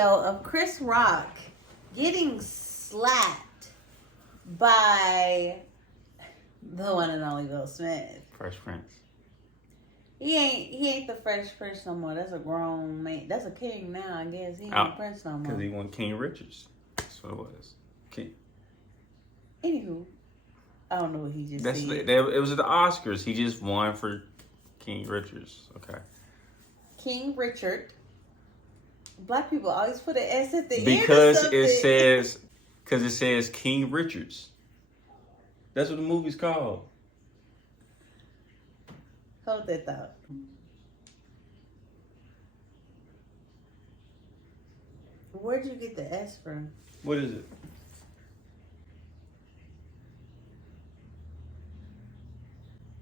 video of Chris Rock getting slapped by the one and only Will Smith. Fresh Prince. He ain't the Fresh Prince no more. That's a grown man. That's a king now, I guess. He ain't a prince no more. Because he won King Richards. That's what it was. King. Anywho, I don't know what he just said. It was at the Oscars. He just won for King Richards. Okay. King Richard. Black people always put an S at the end. Because it says King Richards. That's what the movie's called. Hold that thought. Where'd you get the S from? What is it?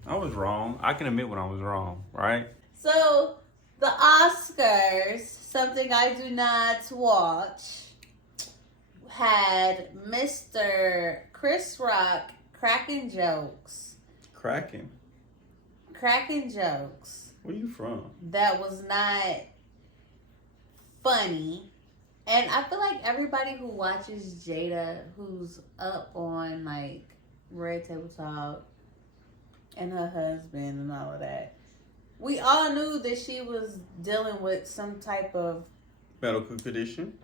I was wrong. I can admit when I was wrong, right? So, the Oscars, something I do not watch, had Mr. Chris Rock cracking jokes. Cracking Jokes. Where you from? That was not funny. And I feel like everybody who watches Jada, who's up on like Red Table Talk and her husband and all of that, we all knew that she was dealing with some type of Medical condition.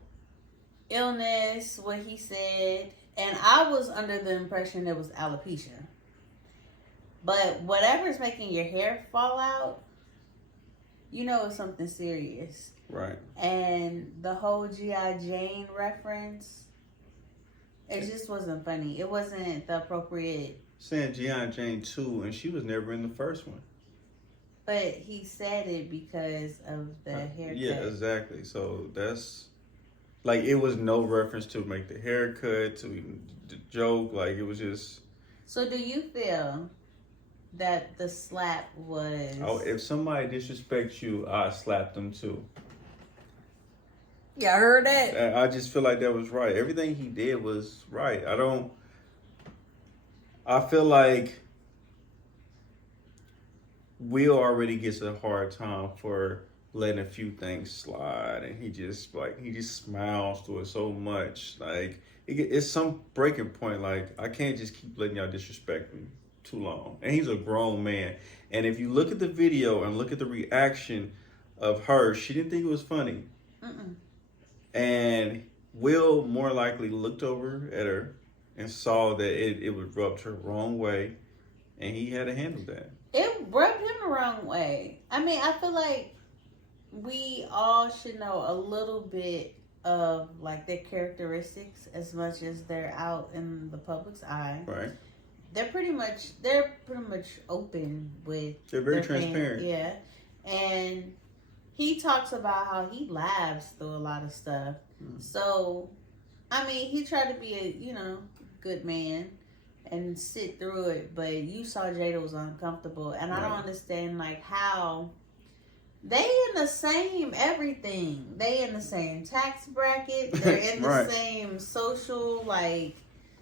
illness, what he said. And I was under the impression it was alopecia. But whatever's making your hair fall out, you know it's something serious. Right. And the whole G.I. Jane reference, it just wasn't funny. It wasn't the appropriate. Saying G.I. Jane 2, and she was never in the first one. But he said it because of the haircut. Yeah, exactly. So that's like, it was no reference to make the haircut, to even the joke. Like, it was just. So do you feel that the slap was... Oh, if somebody disrespects you, I slap them too. Yeah, I heard that. I just feel like that was right. Everything he did was right. I feel like Will already gets a hard time for letting a few things slide, and he just smiles through it so much. Like, it's some breaking point. Like, I can't just keep letting y'all disrespect me too long. And he's a grown man. And if you look at the video and look at the reaction of her, she didn't think it was funny. Mm-mm. And Will more likely looked over at her and saw that it would rub her wrong way, and he had to handle that. It rubbed him the wrong way. I mean, I feel like we all should know a little bit of like their characteristics as much as they're out in the public's eye. Right. They're pretty much open with. They're very transparent. Yeah, and he talks about how he laughs through a lot of stuff. So, I mean, he tried to be a good man and sit through it, but you saw Jada was uncomfortable, and I don't understand like how they in the same everything. They in the same tax bracket. They're in the same social like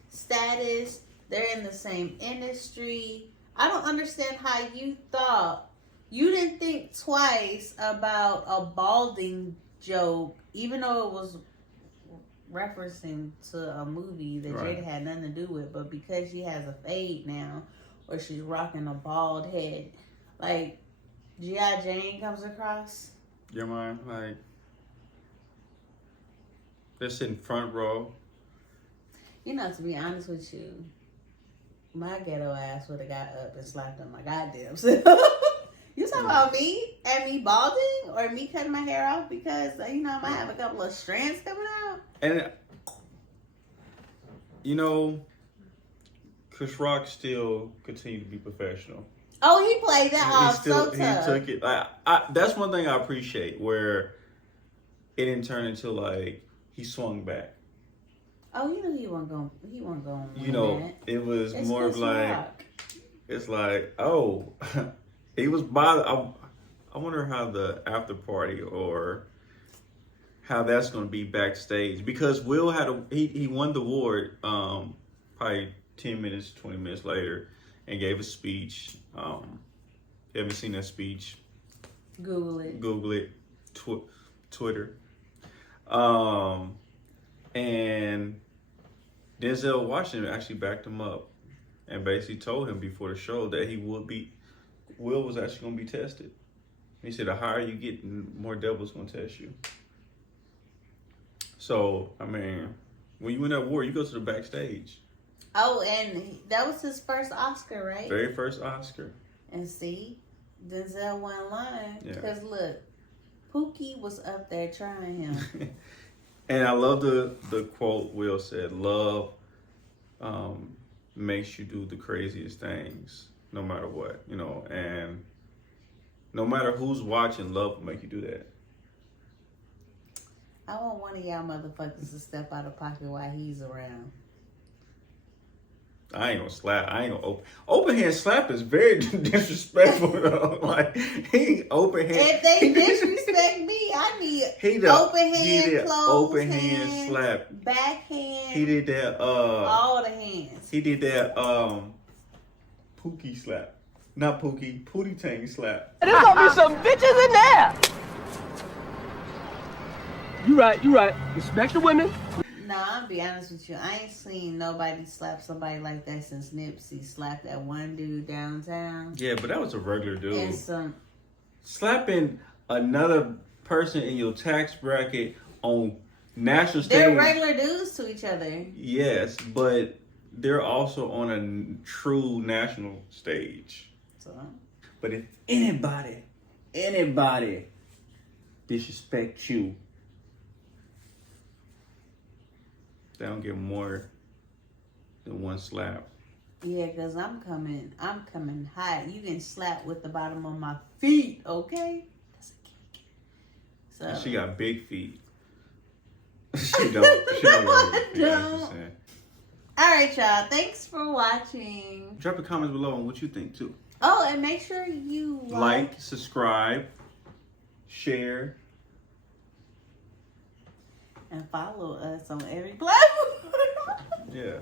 status. They're in the same industry. I don't understand how you didn't think twice about a balding joke, even though it was referencing to a movie that Jada had nothing to do with, but because she has a fade now, or she's rocking a bald head, like G.I. Jane comes across. Your mind, like, they're sitting front row. To be honest with you, my ghetto ass would have got up and slapped on my goddamn self. You talking about me and me balding or me cutting my hair off because, I might have a couple of strands coming out? And, Chris Rock still continued to be professional. Oh, he played that off so tough. He took it. That's one thing I appreciate, where it didn't turn into, like, he swung back. Oh, he wasn't going It was it's more of like, Rock. It's like, oh, he was bothered. I wonder how the after party or how that's going to be backstage, because Will he won the award probably 10 minutes, 20 minutes later, and gave a speech. You haven't seen that speech? Google it. Google it. Twitter. And Denzel Washington actually backed him up and basically told him before the show that Will was actually going to be tested. He said the higher you get, the more devil's going to test you. So, I mean, when you win that war, you go to the backstage. Oh, and that was his first Oscar, right? Very first Oscar. And see, Denzel won line. Yeah. Because look, Pookie was up there trying him. And I love the quote Will said, love makes you do the craziest things, no matter what, you know, and no matter who's watching, love will make you do that. I want one of y'all motherfuckers to step out of pocket while he's around. I ain't gonna slap. I ain't gonna open hand slap is very disrespectful though. Like he open hand. If they disrespect me, I need open hand, closed open hand, hand slap. Backhand. He did that. All the hands. He did that. Pookie slap, not Pookie. Pootie Tang slap. There's gonna be some bitches in there. You right. Respect the women. Nah, I'll be honest with you. I ain't seen nobody slap somebody like that since Nipsey slapped that one dude downtown. Yeah, but that was a regular dude. And some Slapping another person in your tax bracket on national stage. they're regular dudes to each other. Yes, but they're also on a true national stage. So But if anybody disrespect you, they don't get more than one slap. yeah, cause I'm coming hot. You can slap with the bottom of my feet, okay? That's a kick. So And she got big feet. She don't. She don't got big feet. I'm just saying. all right, y'all. Thanks for watching. Drop a comment below on what you think too. Oh, and make sure you Like, subscribe, share. and follow us on every platform. Yeah.